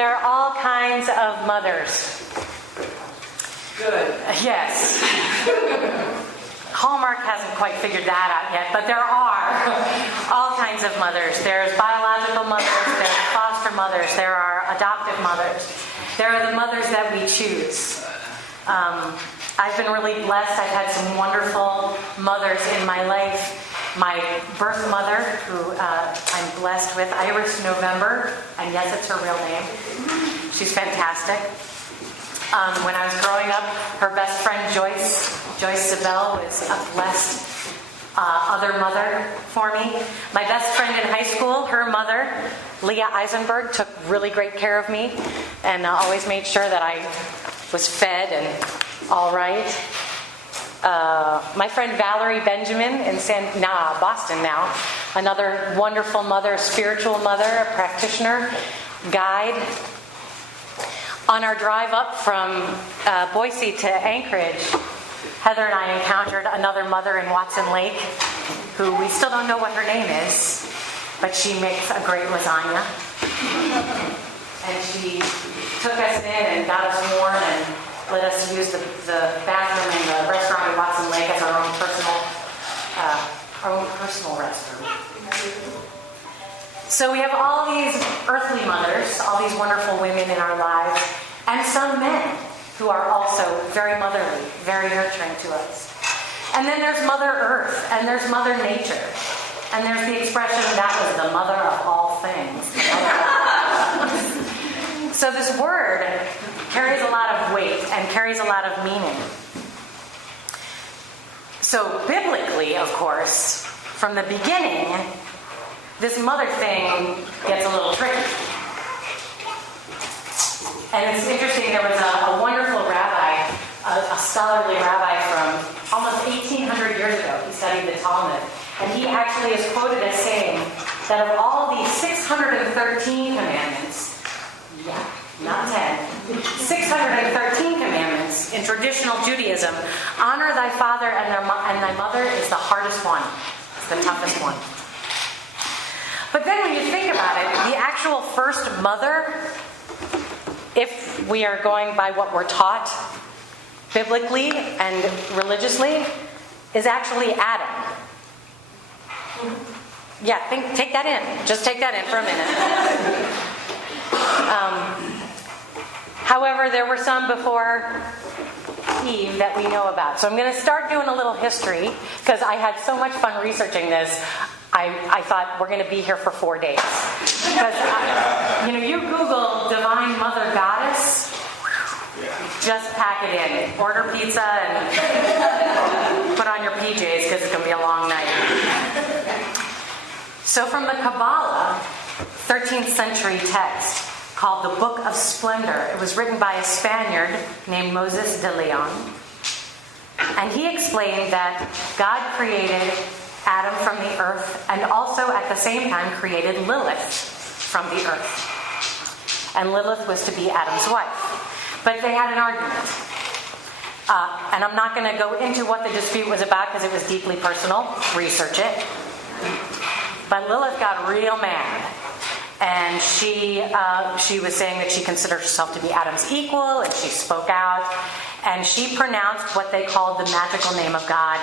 There are all kinds of mothers. Good. Yes. Hallmark hasn't quite figured that out yet, but there are all kinds of mothers. There's biological mothers, there's foster mothers, there are adoptive mothers. There are the mothers that we choose. I've been really blessed. I've had some wonderful mothers in my life. My birth mother, who I'm blessed with, Iris November, and yes, it's her real name. She's fantastic. When I was growing up, her best friend Joyce Zabel, was a blessed other mother for me. My best friend in high school, her mother, Leah Eisenberg, took really great care of me and always made sure that I was fed and all right. My friend Valerie Benjamin in Boston now, another wonderful mother, spiritual mother, a practitioner, guide. On our drive up from Boise to Anchorage, Heather and I encountered another mother in Watson Lake, who we still don't know what her name is, but she makes a great lasagna. And she took us in and got us warm and let us use the bathroom in the restaurant in Watson Lake as our own personal restroom. So we have all these earthly mothers, all these wonderful women in our lives, and some men who are also very motherly, very nurturing to us. And then there's Mother Earth, and there's Mother Nature, and there's the expression, that was the mother of all things. So this word carries a lot of weight and carries a lot of meaning. So biblically, of course, from the beginning, this mother thing gets a little tricky. And it's interesting, there was a wonderful rabbi, a scholarly rabbi from almost 1,800 years ago. He studied the Talmud. And he actually is quoted as saying that of all these 613 commandments, not 10, 613 commandments in traditional Judaism, honor thy father and thy mother is the hardest one. It's the toughest one. But then when you think about it, the actual first mother, if we are going by what we're taught biblically and religiously, is actually Adam. Yeah, take that in. Just take that in for a minute. However, there were some before Eve that we know about. So I'm going to start doing a little history because I had so much fun researching this. I thought we're going to be here for 4 days. Because, you Google Divine Mother Goddess, just pack it in. Order pizza and put on your PJs because it's going to be a long night. So from the Kabbalah, 13th century text called the Book of Splendor. It was written by a Spaniard named Moses de Leon. And he explained that God created Adam from the earth and also at the same time created Lilith from the earth. And Lilith was to be Adam's wife. But they had an argument. And I'm not going to go into what the dispute was about because it was deeply personal. Research it. But Lilith got real mad. And she was saying that she considered herself to be Adam's equal, and she spoke out. And she pronounced what they called the magical name of God,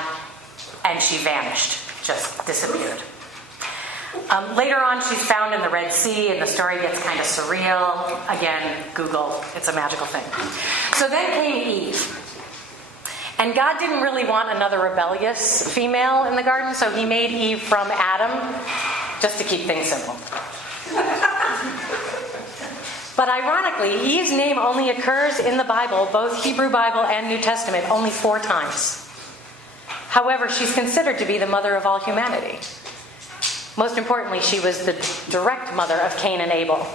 and she vanished, just disappeared. Later on, she's found in the Red Sea, and the story gets kind of surreal. Again, Google, it's a magical thing. So then came Eve. And God didn't really want another rebellious female in the garden, so he made Eve from Adam, just to keep things simple. But ironically, Eve's name only occurs in the Bible, both Hebrew Bible and New Testament, only 4 times. However, she's considered to be the mother of all humanity. Most importantly, she was the direct mother of Cain and Abel.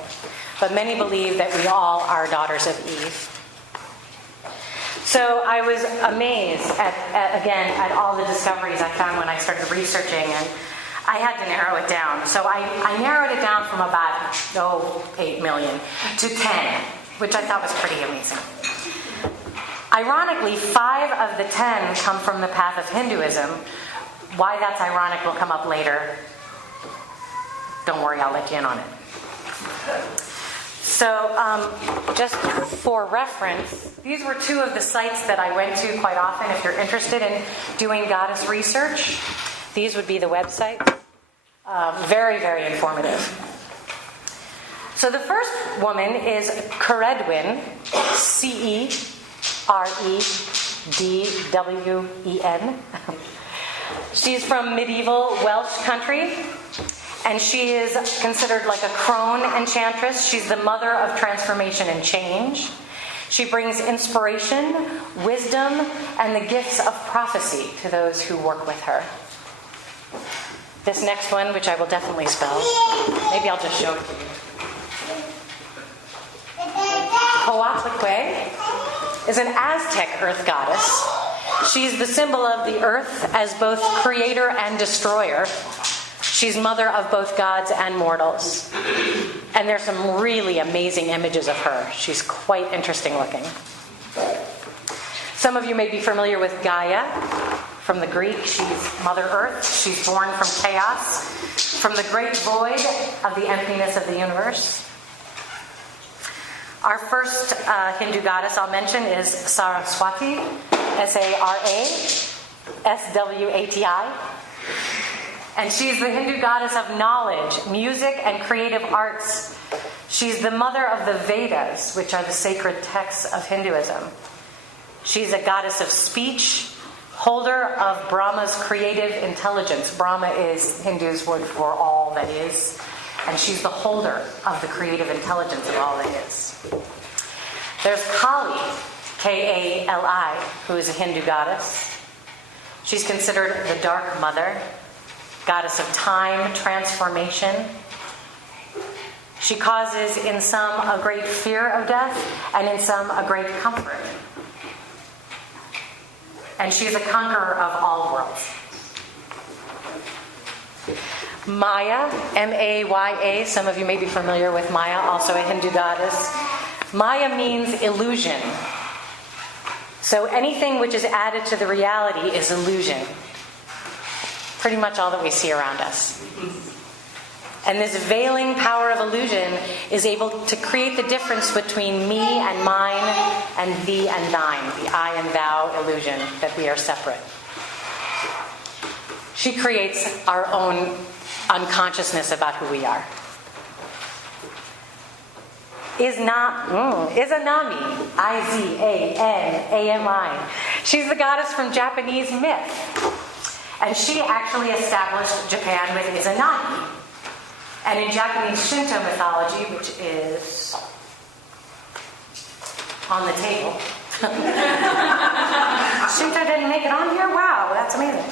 But many believe that we all are daughters of Eve. So I was amazed at all the discoveries I found when I started researching, and I had to narrow it down. So I narrowed it down from about 8 million to 10, which I thought was pretty amazing. Ironically, 5 of the 10 come from the path of Hinduism. Why that's ironic will come up later. Don't worry, I'll let you in on it. So, just for reference, these were two of the sites that I went to quite often. If you're interested in doing goddess research, these would be the websites. Very, very informative. So the first woman is Ceredwen, Ceredwen. She's from medieval Welsh country, and she is considered like a crone enchantress. She's the mother of transformation and change. She brings inspiration, wisdom, and the gifts of prophecy to those who work with her. This next one, which I will definitely spell, maybe I'll just show it to you. Coatlicue is an Aztec earth goddess. She's the symbol of the earth as both creator and destroyer. She's mother of both gods and mortals. And there's some really amazing images of her. She's quite interesting looking. Some of you may be familiar with Gaia. From the Greek, she's Mother Earth. She's born from chaos, from the great void of the emptiness of the universe. Our first Hindu goddess I'll mention is Saraswati, Saraswati. And she's the Hindu goddess of knowledge, music, and creative arts. She's the mother of the Vedas, which are the sacred texts of Hinduism. She's a goddess of speech, holder of Brahma's creative intelligence. Brahma is Hindu's word for all that is, and she's the holder of the creative intelligence of all that is. There's Kali, Kali, who is a Hindu goddess. She's considered the dark mother, goddess of time, transformation. She causes in some a great fear of death, and in some a great comfort. And she's a conqueror of all worlds. Maya, Maya, some of you may be familiar with Maya, also a Hindu goddess. Maya means illusion. So anything which is added to the reality is illusion. Pretty much all that we see around us. And this veiling power of illusion is able to create the difference between me and mine and thee and thine, the I and thou illusion that we are separate. She creates our own unconsciousness about who we are. Izanami, Izanami. She's the goddess from Japanese myth. And she actually established Japan with Izanami. And in Japanese Shinto mythology, which is on the table. Shinto didn't make it on here? Wow, that's amazing.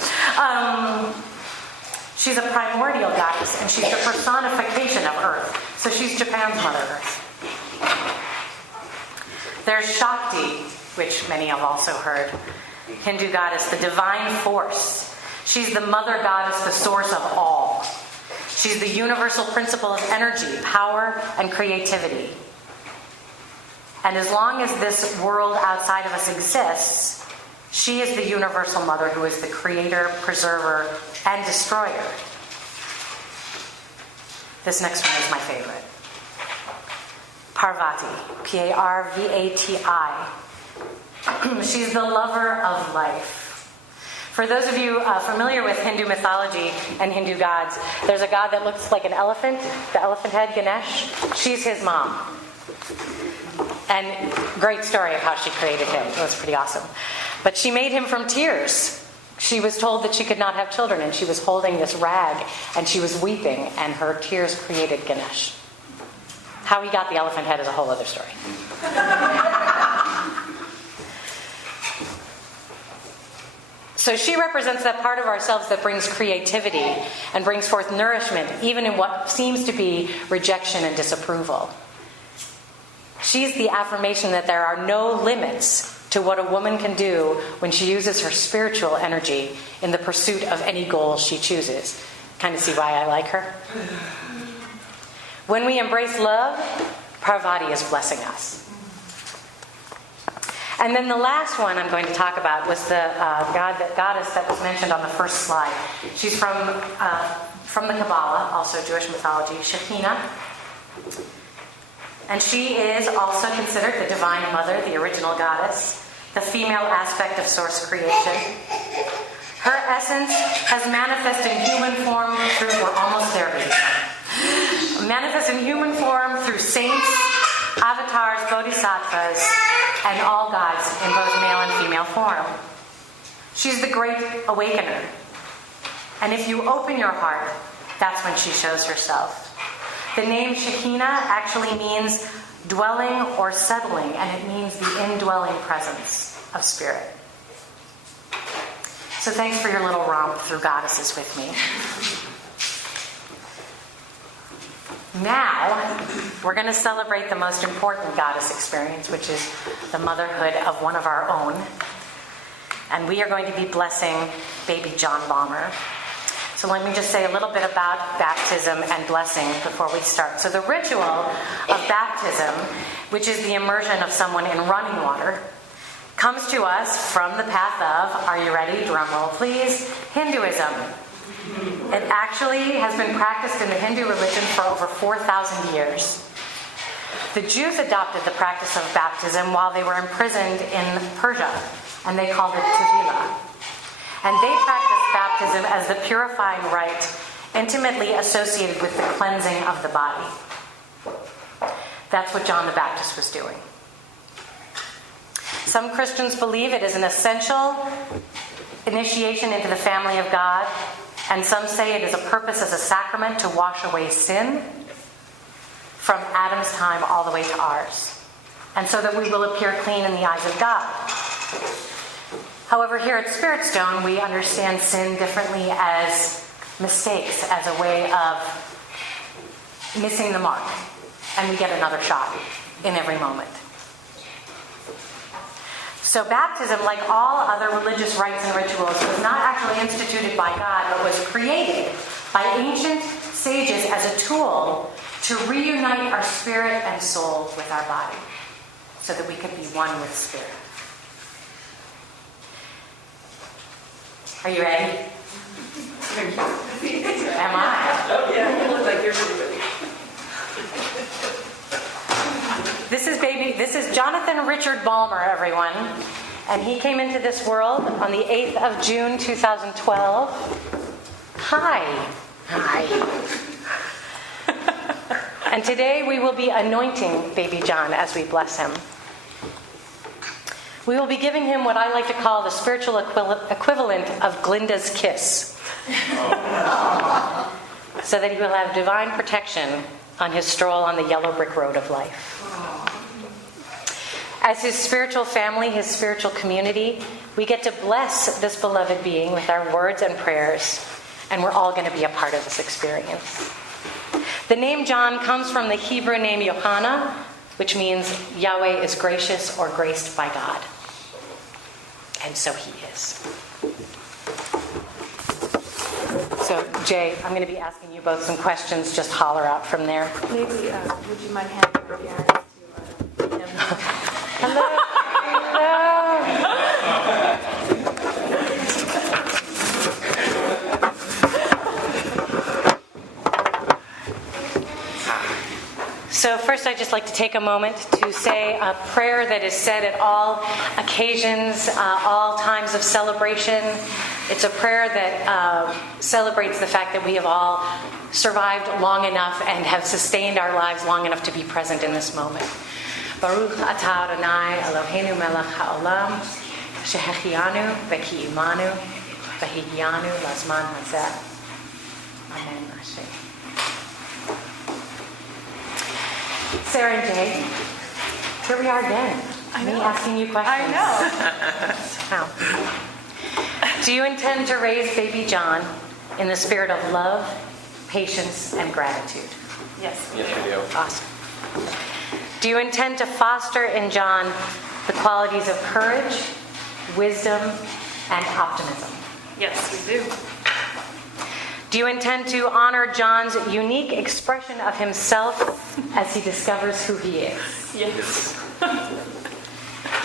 She's a primordial goddess, and she's the personification of Earth. So she's Japan's Mother Earth. There's Shakti, which many have also heard. Hindu goddess, the divine force. She's the mother goddess, the source of all. She's the universal principle of energy, power, and creativity. And as long as this world outside of us exists, she is the universal mother who is the creator, preserver, and destroyer. This next one is my favorite. Parvati, Parvati. She's the lover of life. For those of you familiar with Hindu mythology and Hindu gods, there's a god that looks like an elephant, the elephant head, Ganesh. She's his mom. And great story of how she created him. It was pretty awesome. But she made him from tears. She was told that she could not have children, and she was holding this rag, and she was weeping, and her tears created Ganesh. How he got the elephant head is a whole other story. So she represents that part of ourselves that brings creativity and brings forth nourishment, even in what seems to be rejection and disapproval. She's the affirmation that there are no limits to what a woman can do when she uses her spiritual energy in the pursuit of any goal she chooses. Kind of see why I like her? When we embrace love, Parvati is blessing us. And then the last one I'm going to talk about was the goddess that was mentioned on the first slide. She's from the Kabbalah, also Jewish mythology, Shekinah. And she is also considered the divine mother, the original goddess, the female aspect of source creation. Her essence has manifested in human form through, we're almost there, baby. Manifest in human form through saints, avatars, bodhisattvas, and all gods in both male and female form. She's the great awakener. And if you open your heart, that's when she shows herself. The name Shekhinah actually means dwelling or settling, and it means the indwelling presence of spirit. So thanks for your little romp through goddesses with me. Now, we're going to celebrate the most important goddess experience, which is the motherhood of one of our own. And we are going to be blessing baby John Balmer. So let me just say a little bit about baptism and blessing before we start. So the ritual of baptism, which is the immersion of someone in running water, comes to us from the path of, are you ready? Drum roll please, Hinduism. It actually has been practiced in the Hindu religion for over 4,000 years. The Jews adopted the practice of baptism while they were imprisoned in Persia, and they called it Tevila. And they practiced baptism as the purifying rite intimately associated with the cleansing of the body. That's what John the Baptist was doing. Some Christians believe it is an essential initiation into the family of God, and some say it is a purpose as a sacrament to wash away sin from Adam's time all the way to ours, and so that we will appear clean in the eyes of God. However, here at Spirit Stone, we understand sin differently as mistakes, as a way of missing the mark, and we get another shot in every moment. So baptism, like all other religious rites and rituals, was not actually instituted by God, but was created by ancient sages as a tool to reunite our spirit and soul with our body, so that we could be one with spirit. Are you ready? Am I? Oh, yeah, you look like you're ready. This is Jonathan Richard Balmer, everyone. And he came into this world on the 8th of June, 2012. Hi. And today we will be anointing baby John as we bless him. We will be giving him what I like to call the spiritual equivalent of Glinda's kiss. So that he will have divine protection on his stroll on the yellow brick road of life. As his spiritual family, his spiritual community, we get to bless this beloved being with our words and prayers, and we're all going to be a part of this experience. The name John comes from the Hebrew name Yohana, which means Yahweh is gracious or graced by God. And so he is. So, Jay, I'm going to be asking you both some questions. Just holler out from there. Maybe, would you mind handing over your hands to him? Hello. So first, I'd just like to take a moment to say a prayer that is said at all occasions, all times of celebration. It's a prayer that celebrates the fact that we have all survived long enough and have sustained our lives long enough to be present in this moment. Baruch atah Adonai Eloheinu melech haolam, shehechianu v'ki'imanu v'higianu lazman hazeh. Amen. Asher. Sarah and Jay, here we are again. Me asking you questions. I know. Wow. Do you intend to raise baby John in the spirit of love, patience, and gratitude? Yes. Yes, we do. Awesome. Do you intend to foster in John the qualities of courage, wisdom, and optimism? Yes, we do. Do you intend to honor John's unique expression of himself as he discovers who he is? Yes.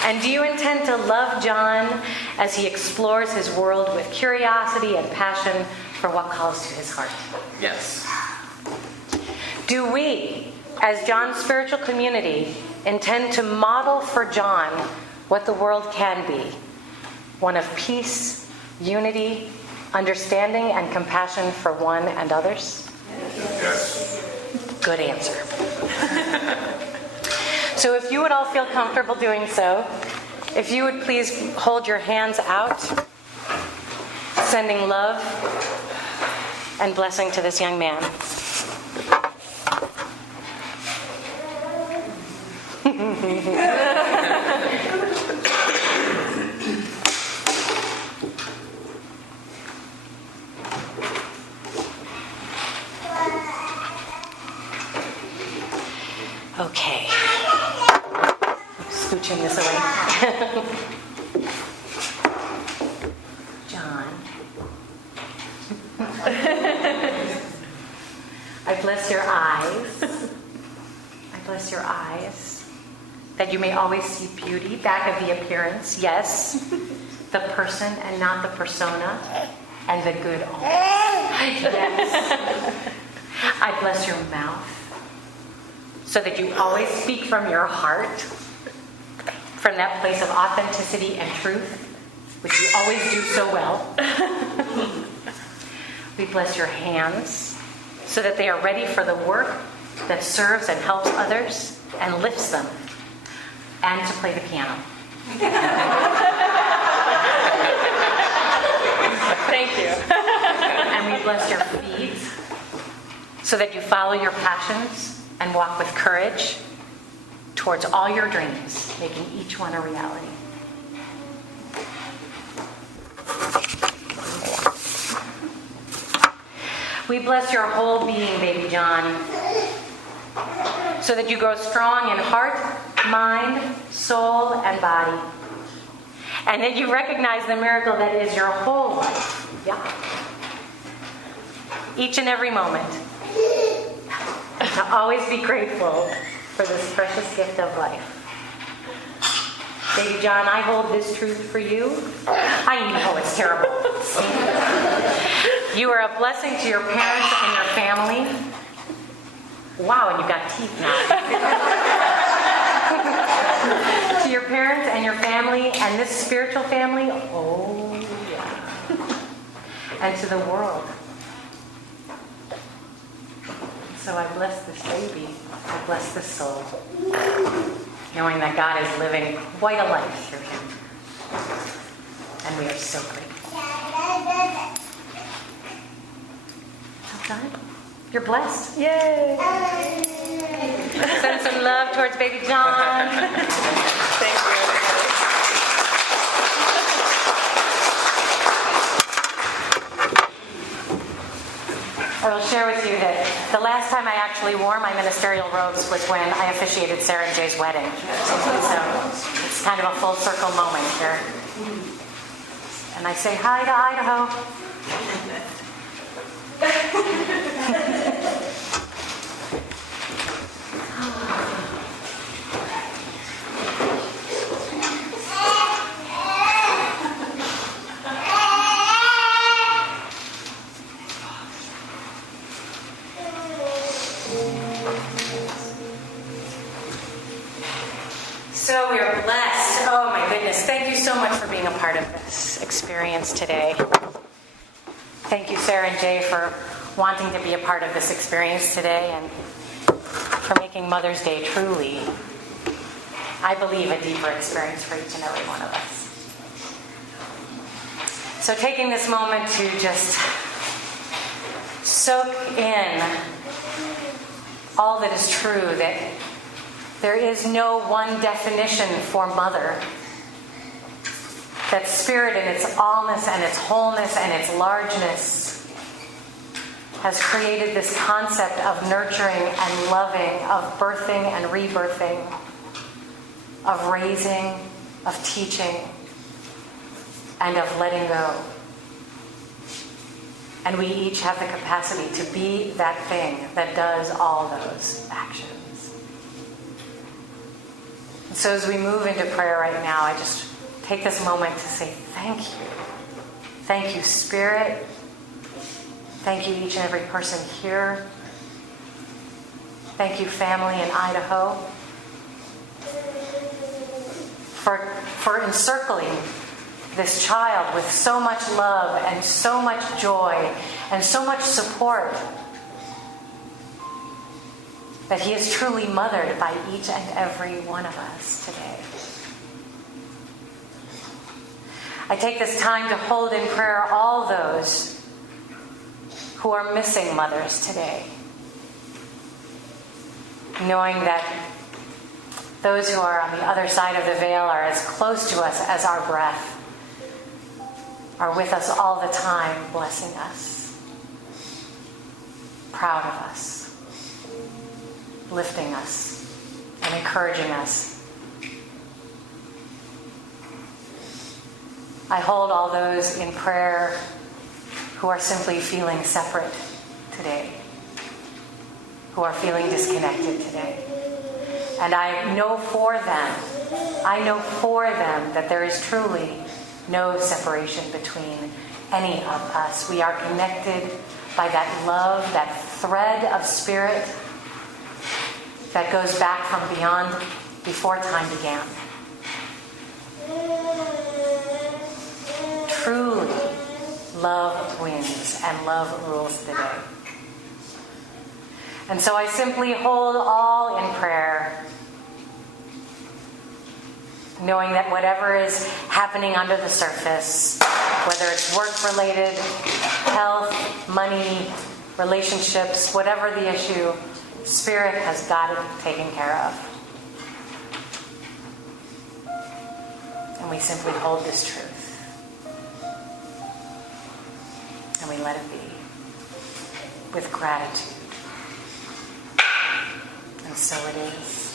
And do you intend to love John as he explores his world with curiosity and passion for what calls to his heart? Yes. Do we as John's spiritual community, intend to model for John what the world can be, one of peace, unity, understanding, and compassion for one and others? Yes. Good answer. So if you would all feel comfortable doing so, if you would please hold your hands out, sending love and blessing to this young man. Okay. Scooching this away. John. I bless your eyes. I bless your eyes. That you may always see beauty back of the appearance. Yes. The person and not the persona. And the good all. Yes. I bless your mouth. So that you always speak from your heart, from that place of authenticity and truth, which you always do so well. We bless your hands, so that they are ready for the work that serves and helps others and lifts them, and to play the piano. Thank you. And we bless your feet, so that you follow your passions and walk with courage towards all your dreams, making each one a reality. We bless your whole being, baby John, so that you grow strong in heart, mind, soul, and body. And that you recognize the miracle that is your whole life. Yeah. Each and every moment. To always be grateful for this precious gift of life. Baby John, I hold this truth for you. I know it's terrible. You are a blessing to your parents and your family. Wow, and you've got teeth now. To your parents and your family and this spiritual family. Oh, yeah. And to the world. So I bless this baby. I bless this soul. Knowing that God is living quite a life through him. And we are so grateful. Well done. You're blessed. Yay! Send some love towards baby John. Thank you. I will share with you that the last time I actually wore my ministerial robes was when I officiated Sarah and Jay's wedding. So it's kind of a full circle moment here. And I say hi to Idaho. So we are blessed. Oh my goodness. Thank you so much for being a part of this experience today. Thank you, Sarah and Jay, for wanting to be a part of this experience today and for making Mother's Day truly, I believe, a deeper experience for each and every one of us. So taking this moment to just soak in all that is true, that there is no one definition for mother. That spirit in its allness and its wholeness and its largeness has created this concept of nurturing and loving, of birthing and rebirthing, of raising, of teaching, and of letting go. And we each have the capacity to be that thing that does all those actions. So as we move into prayer right now, I just take this moment to say thank you. Thank you, Spirit. Thank you, each and every person here. Thank you, family in Idaho, for encircling this child with so much love and so much joy and so much support that he is truly mothered by each and every one of us today. I take this time to hold in prayer all those who are missing mothers today, knowing that those who are on the other side of the veil are as close to us as our breath, are with us all the time, blessing us, proud of us, lifting us, and encouraging us. I hold all those in prayer who are simply feeling separate today, who are feeling disconnected today. And I know for them that there is truly no separation between any of us. We are connected by that love, that thread of spirit that goes back from before time began. Truly, love wins and love rules the day. And so I simply hold all in prayer, knowing that whatever is happening under the surface, whether it's work-related, health, money, relationships, whatever the issue, Spirit has got it taken care of. And we simply hold this truth. And we let it be with gratitude. And so it is.